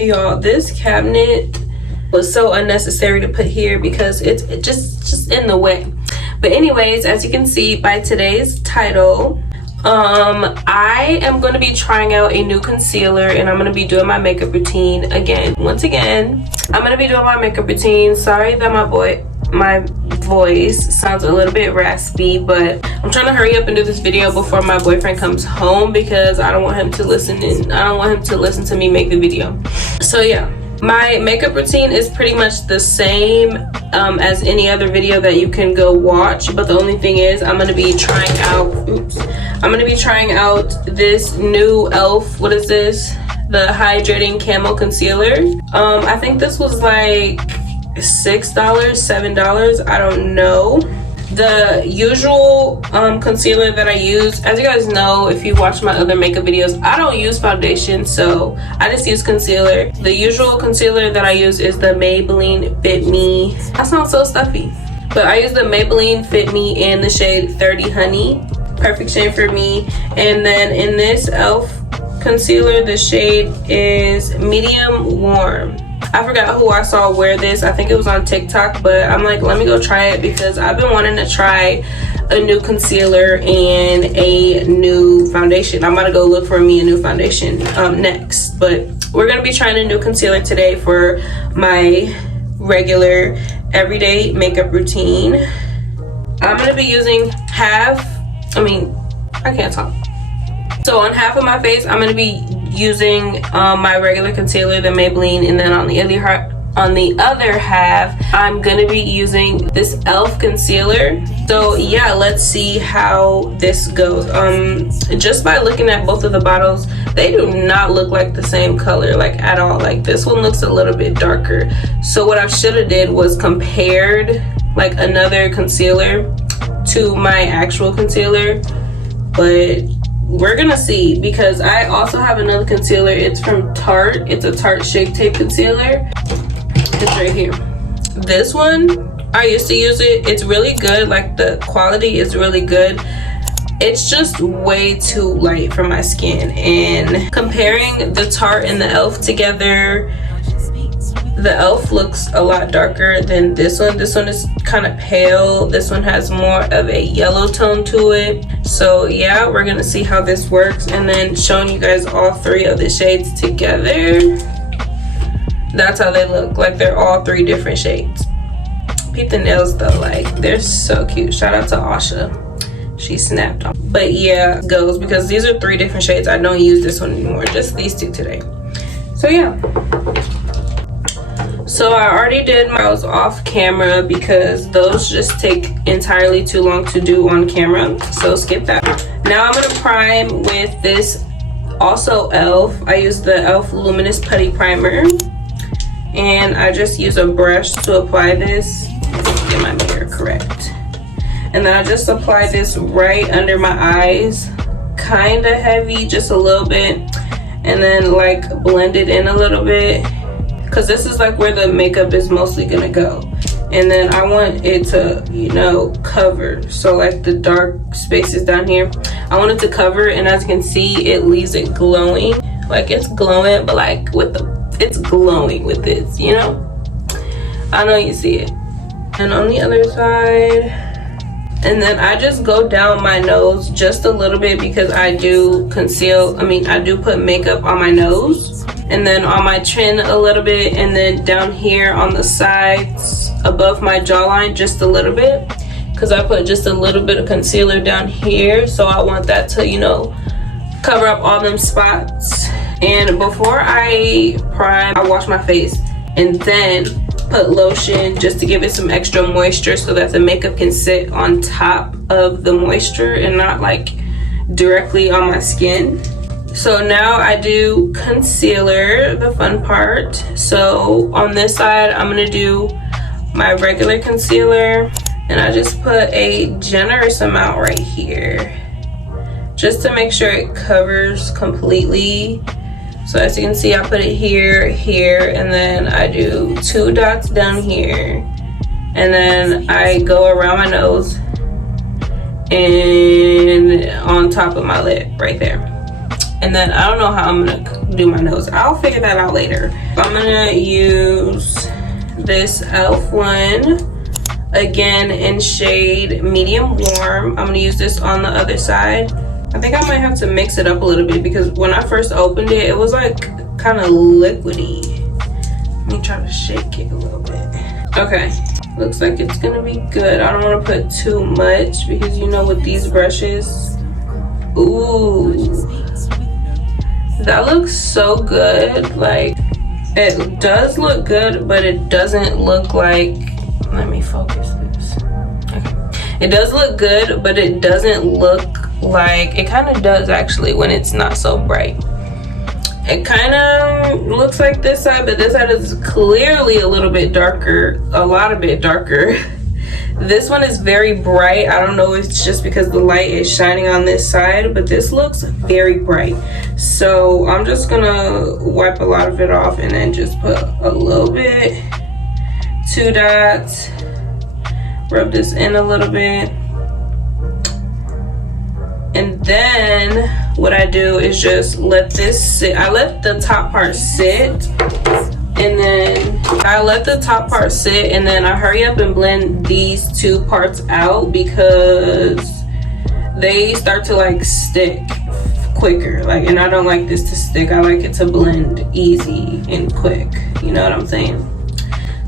Y'all, this cabinet was so unnecessary to put here because it's just in the way. But anyways, as you can see by today's title, I am going to be trying out a new concealer, and I'm going to be doing my makeup routine again. Once again, I'm going to be doing my makeup routine. Sorry that my voice sounds a little bit raspy, but I'm trying to hurry up and do this video before my boyfriend comes home because I don't want him to listen to me make the video. So yeah, my makeup routine is pretty much the same as any other video that you can go watch, but the only thing is I'm going to be trying out this new e.l.f. what is this, the Hydrating Camo Concealer. I think this was like $6, $7, I don't know. The usual concealer that I use, as you guys know if you watch my other makeup videos, I don't use foundation, so I just use concealer. The usual concealer that I use is the Maybelline Fit Me. That sounds so stuffy, but I use the Maybelline Fit Me in the shade 30 Honey. Perfect shade for me. And then in this e.l.f. concealer, the shade is Medium Warm. I forgot who I saw wear this. I think it was on TikTok, but I'm like, let me go try it because I've been wanting to try a new concealer and a new foundation. I'm about to go look for me a new foundation next, but we're gonna be trying a new concealer today for my regular everyday makeup routine. I'm gonna be using so on half of my face, I'm gonna be using my regular concealer, the Maybelline, and then on the other half, I'm gonna be using this e.l.f. concealer. So yeah, let's see how this goes. Just by looking at both of the bottles, they do not look like the same color, like at all. Like this one looks a little bit darker. So what I should have did was compared like another concealer to my actual concealer, but we're gonna see because I also have another concealer. It's from Tarte. It's a Tarte Shape Tape concealer. It's right here. This one, I used to use it. It's really good. Like the quality is really good. It's just way too light for my skin. And comparing the Tarte and the e.l.f. together, the e.l.f. looks a lot darker than this one. This one is kind of pale. This one has more of a yellow tone to it. So yeah, we're gonna see how this works, and then showing you guys all three of the shades together. That's how they look. Like they're all three different shades. Peep the nails though, like they're so cute. Shout out to Asha, she snapped on. But yeah, it goes because these are three different shades. I don't use this one anymore, just these two today. So yeah. So I already did my brows off camera because those just take entirely too long to do on camera, so skip that. Now I'm gonna prime with this also e.l.f. I use the e.l.f. Luminous Putty Primer, and I just use a brush to apply this. Get my mirror correct. And then I just apply this right under my eyes, kind of heavy, just a little bit, and then like blend it in a little bit, because this is like where the makeup is mostly gonna go. And then I want it to, you know, cover. So like the dark spaces down here, I want it to cover, and as you can see, it leaves it glowing. Like it's glowing, but like it's glowing with this, you know? I know you see it. And on the other side, and then I just go down my nose just a little bit because I do put makeup on my nose. And then on my chin a little bit, and then down here on the sides above my jawline just a little bit, because I put just a little bit of concealer down here, so I want that to, you know, cover up all them spots. And before I prime, I wash my face and then put lotion just to give it some extra moisture so that the makeup can sit on top of the moisture and not like directly on my skin. So now I do concealer, the fun part. So on this side, I'm gonna do my regular concealer, and I just put a generous amount right here just to make sure it covers completely. So as you can see, I put it here, here, and then I do 2 dots down here, and then I go around my nose and on top of my lid right there. And then I don't know how I'm gonna do my nose. I'll figure that out later. I'm gonna use this e.l.f. one again in shade medium warm. I'm gonna use this on the other side. I think I might have to mix it up a little bit because when I first opened it, it was like kind of liquidy. Let me try to shake it a little bit. Okay, looks like it's gonna be good. I don't want to put too much because you know with these brushes, ooh, that looks so good. Like, it does look good, but it doesn't look like, let me focus this. Okay, it does look good, but it doesn't look like, it kind of does actually when it's not so bright. It kind of looks like this side, but this side is clearly a little bit darker, a lot of bit darker. This one is very bright. I don't know if it's just because the light is shining on this side, but this looks very bright. So I'm just gonna wipe a lot of it off and then just put a little bit, 2 dots, rub this in a little bit. And then what I do is just let this sit. I let the top part sit, and then I hurry up and blend these 2 parts out because they start to like stick quicker. Like, and I don't like this to stick. I like it to blend easy and quick. You know what I'm saying?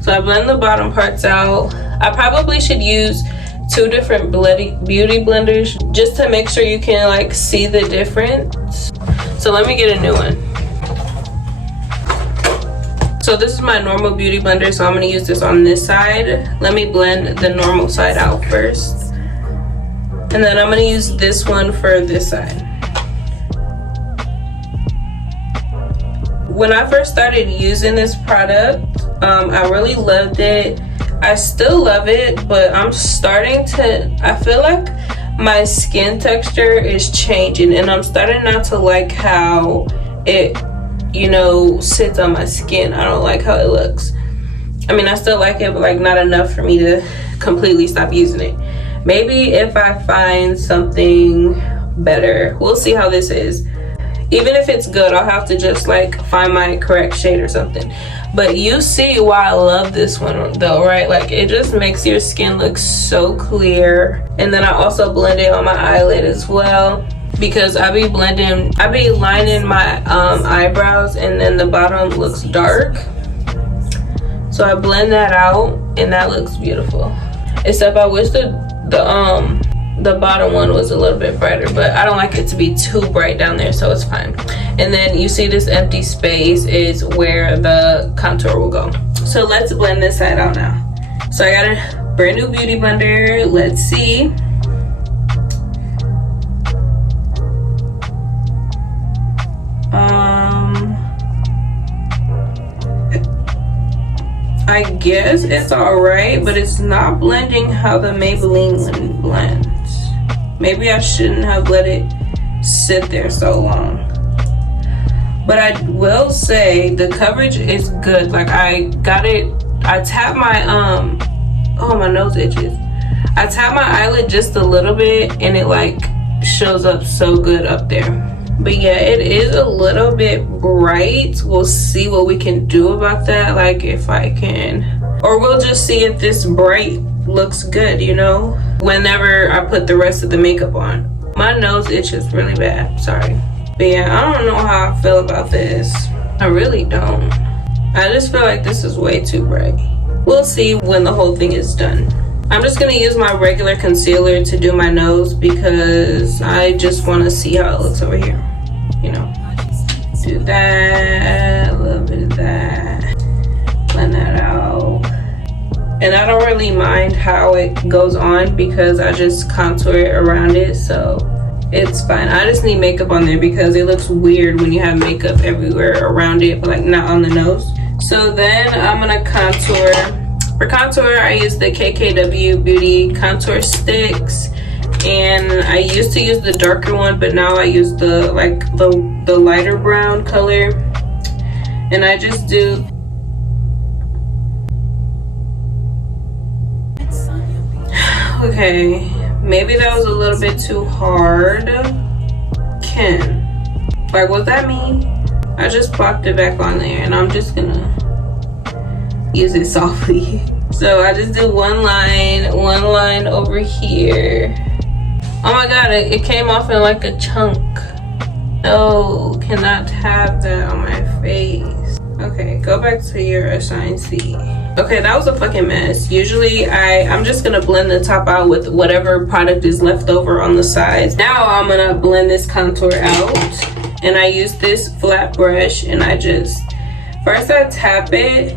So I blend the bottom parts out. I probably should use 2 different beauty blenders just to make sure you can like see the difference. So let me get a new one. So this is my normal beauty blender, so I'm going to use this on this side. Let me blend the normal side out first, and then I'm going to use this one for this side. When I first started using this product, I really loved it. I still love it, but I'm starting to, I feel like my skin texture is changing, and I'm starting not to like how it, you know, sits on my skin. I don't like how it looks. I mean, I still like it, but like not enough for me to completely stop using it. Maybe if I find something better, we'll see how this is. Even if it's good, I'll have to just like find my correct shade or something. But you see why I love this one though, right? Like, it just makes your skin look so clear. And then I also blend it on my eyelid as well, because I be lining my eyebrows, and then the bottom looks dark. So I blend that out, and that looks beautiful. Except I wish the bottom one was a little bit brighter, but I don't like it to be too bright down there, so it's fine. And then you see this empty space is where the contour will go. So let's blend this side out now. So I got a brand new beauty blender. Let's see. I guess it's alright, but it's not blending how the Maybelline one blends. Maybe I shouldn't have let it sit there so long. But I will say the coverage is good. Like, I got it, I tapped my oh, my nose itches. I tapped my eyelid just a little bit, and it like shows up so good up there. But yeah, it is a little bit bright. We'll see what we can do about that, like if I can, or we'll just see if this bright looks good, you know, whenever I put the rest of the makeup on. My nose itches really bad, sorry. But yeah, I don't know how I feel about this. I really don't. I just feel like this is way too bright. We'll see when the whole thing is done. I'm just gonna use my regular concealer to do my nose because I just want to see how it looks over here. You know, do that, a little bit of that, blend that out. And I don't really mind how it goes on because I just contour it around it, so it's fine. I just need makeup on there because it looks weird when you have makeup everywhere around it, but like not on the nose. So then I'm gonna contour. For contour, I use the KKW Beauty contour sticks, and I used to use the darker one, but now I use the the lighter brown color, and I just do. Okay, maybe that was a little bit too hard. Ken, like, was that me? I just plopped it back on there, and I'm just gonna use it softly. So I just do one line over here. Oh my god, it came off in like a chunk. No, cannot have that on my face. Okay, go back to your assigned seat. Okay, that was a fucking mess. Usually I'm just gonna blend the top out with whatever product is left over on the sides. Now I'm gonna blend this contour out, and I use this flat brush, and I tap it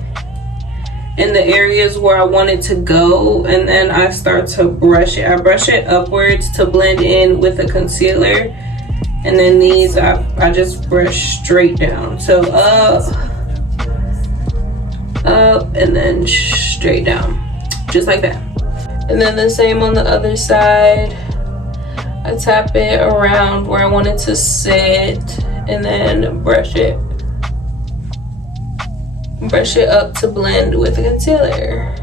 in the areas where I want it to go, and then I start to brush it. I brush it upwards to blend in with a concealer, and then these I just brush straight down. So up, and then straight down, just like that. And then the same on the other side. I tap it around where I want it to sit, and then brush it up to blend with the concealer.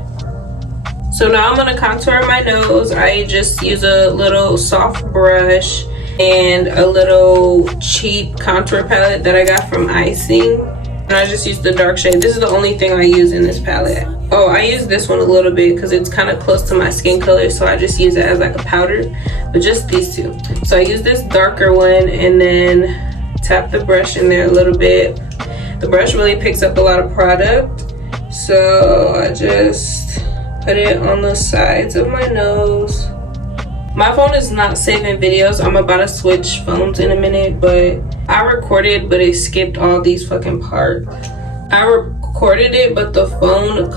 So now I'm gonna contour my nose. I just use a little soft brush and a little cheap contour palette that I got from Icing, and I just use the dark shade. This is the only thing I use in this palette. Oh, I use this one a little bit because it's kind of close to my skin color, so I just use it as like a powder, but just these two. So I use this darker one, and then tap the brush in there a little bit. The brush really picks up a lot of product, so I just put it on the sides of my nose. My phone is not saving videos. I'm about to switch phones in a minute, but I recorded, but it skipped all these fucking parts. I recorded it, but the phone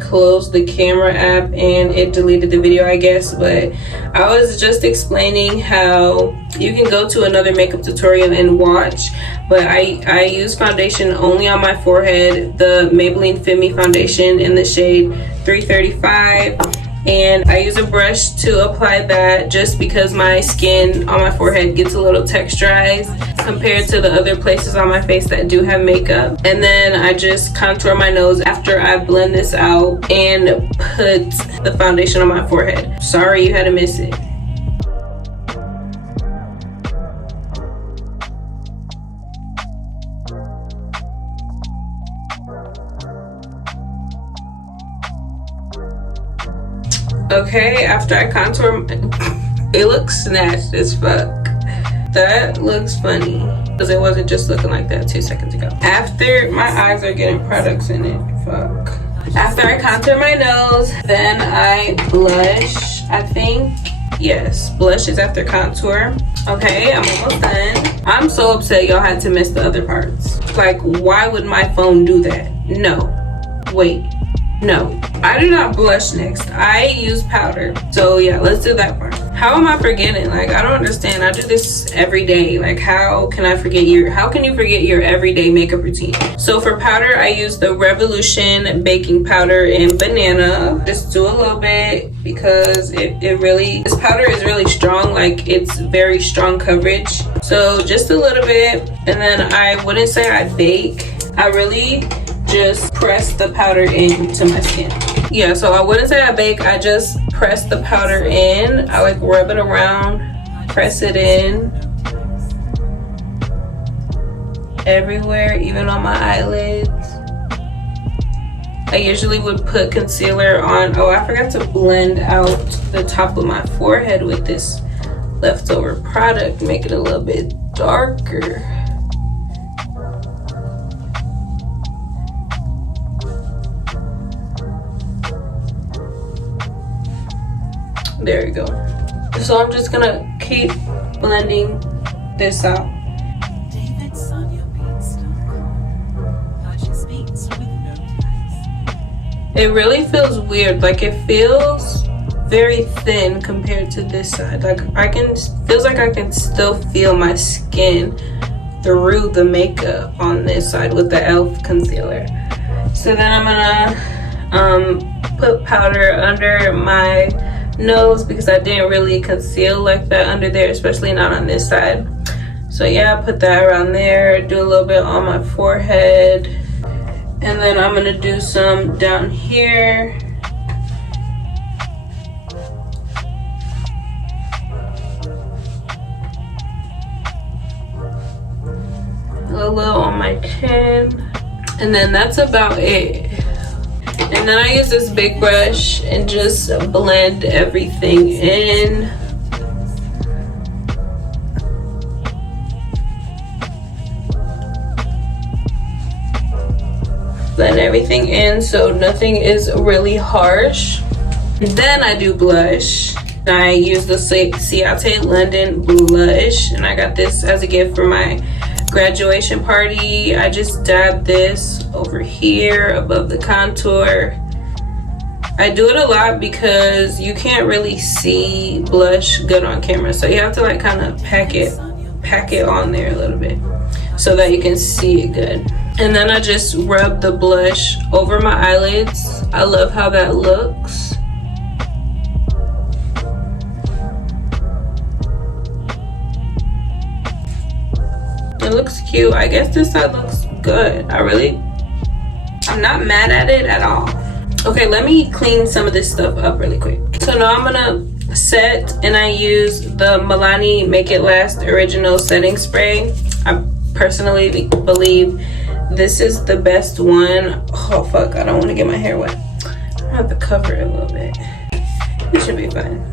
closed the camera app and it deleted the video, I guess. But I was just explaining how you can go to another makeup tutorial and watch, but I use foundation only on my forehead, the Maybelline Fit Me foundation in the shade 335, and I use a brush to apply that just because my skin on my forehead gets a little texturized compared to the other places on my face that do have makeup. And then I just contour my nose after I blend this out and put the foundation on my forehead. Sorry you had to miss it. Okay, after I contour, it looks snatched as fuck. That looks funny because it wasn't just looking like that 2 seconds ago. After, my eyes are getting products in it, fuck. After I contour my nose, then I blush, I think. Yes, blush is after contour. Okay, I'm almost done. I'm so upset y'all had to miss the other parts. Like, why would my phone do that? No, wait. No, I do not blush next. I use powder. So yeah, let's do that part. How am I forgetting? Like, I don't understand. I do this every day. Like, how can you forget your everyday makeup routine? So for powder, I use the Revolution baking powder in banana. Just do a little bit because this powder is really strong. Like, it's very strong coverage. So just a little bit. And then I wouldn't say I bake. I really just press the powder into my skin. Yeah, so I wouldn't say I bake. I just press the powder in. I like rub it around, press it in everywhere, even on my eyelids. I usually would put concealer on. Oh, I forgot to blend out the top of my forehead with this leftover product, make it a little bit darker. There we go. So I'm just gonna keep blending this out. It really feels weird. Like, it feels very thin compared to this side. Like, feels like I can still feel my skin through the makeup on this side with the e.l.f. concealer. So then I'm gonna put powder under my nose because I didn't really conceal like that under there, especially not on this side. So yeah, I put that around there, do a little bit on my forehead, and then I'm gonna do some down here. A little on my And then that's about it. And then I use this big brush and just blend everything in. Blend everything in so nothing is really harsh. Then I do blush. I use the Ciate London blush, and I got this as a gift for my graduation party. I just dab this over here above the contour. I do it a lot because you can't really see blush good on camera, so you have to like kind of pack it on there a little bit so that you can see it good. And then I just rub the blush over my eyelids. I love how that looks. It looks cute. I guess this side looks good. I'm not mad at it at all. Okay, let me clean some of this stuff up really quick. So now I'm gonna set, and I use the Milani Make It Last Original Setting Spray. I personally believe this is the best one. Oh fuck, I don't want to get my hair wet. I have to cover it a little bit. It should be fine.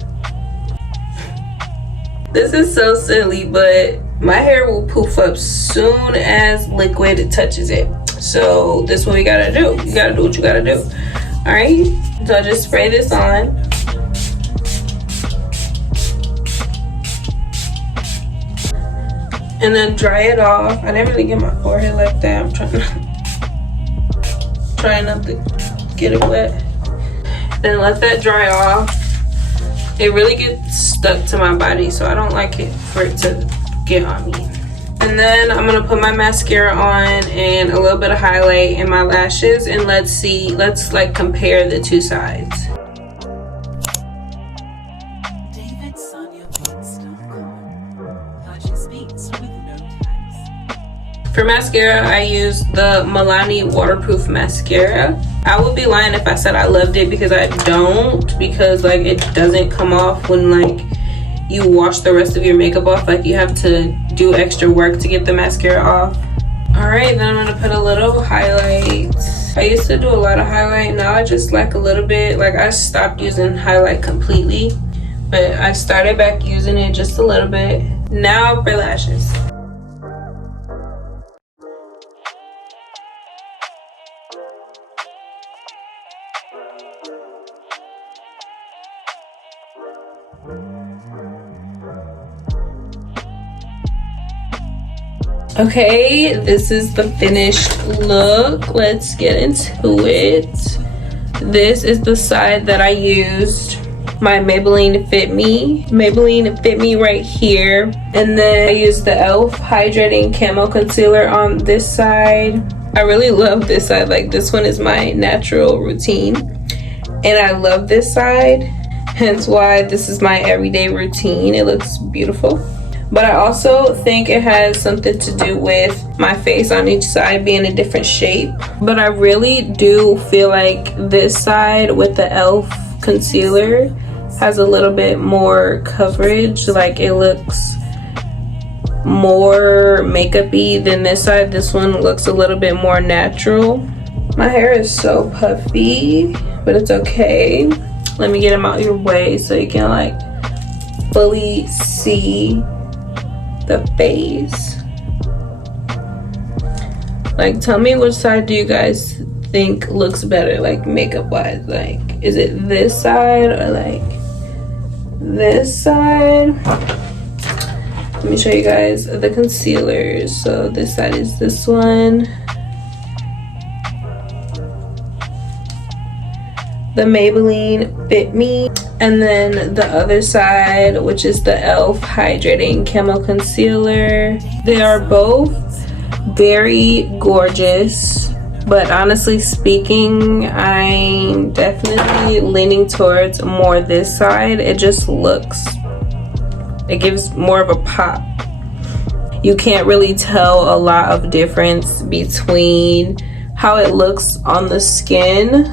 This is so silly, but my hair will poof up soon as liquid touches it. So this is what we gotta do. You gotta do what you gotta do. All right, so I just spray this on. And then dry it off. I didn't really get my forehead like that. I'm trying not to get it wet. Then let that dry off. It really gets stuck to my body, so I don't like it for it to get on me. And then I'm gonna put my mascara on and a little bit of highlight in my lashes, and let's like compare the two sides. For mascara, I use the Milani waterproof mascara. I would be lying if I said I loved it, because I don't, because like it doesn't come off when like you wash the rest of your makeup off. Like you have to do extra work to get the mascara off. All right, then I'm gonna put a little highlight. I used to do a lot of highlight. Now I just like a little bit. Like I stopped using highlight completely, but I started back using it just a little bit. Now for lashes. Okay, this is the finished look. Let's get into it. This is the side that I used my Maybelline Fit Me right here. And then I used the e.l.f. Hydrating Camo Concealer on this side. I really love this side. Like this one is my natural routine, and I love this side, hence why this is my everyday routine. It looks beautiful. But I also think it has something to do with my face on each side being a different shape. But I really do feel like this side with the e.l.f. concealer has a little bit more coverage. Like it looks more makeup-y than this side. This one looks a little bit more natural. My hair is so puffy, but it's okay. Let me get them out your way so you can like fully see the face. Like tell me which side do you guys think looks better, like makeup wise? Like is it this side or like this side? Let me show you guys the concealers. So this side is this one, the Maybelline Fit Me, and then the other side, which is the e.l.f. Hydrating Camo Concealer. They are both very gorgeous, but honestly speaking, I'm definitely leaning towards more this side. It just looks, it gives more of a pop. You can't really tell a lot of difference between how it looks on the skin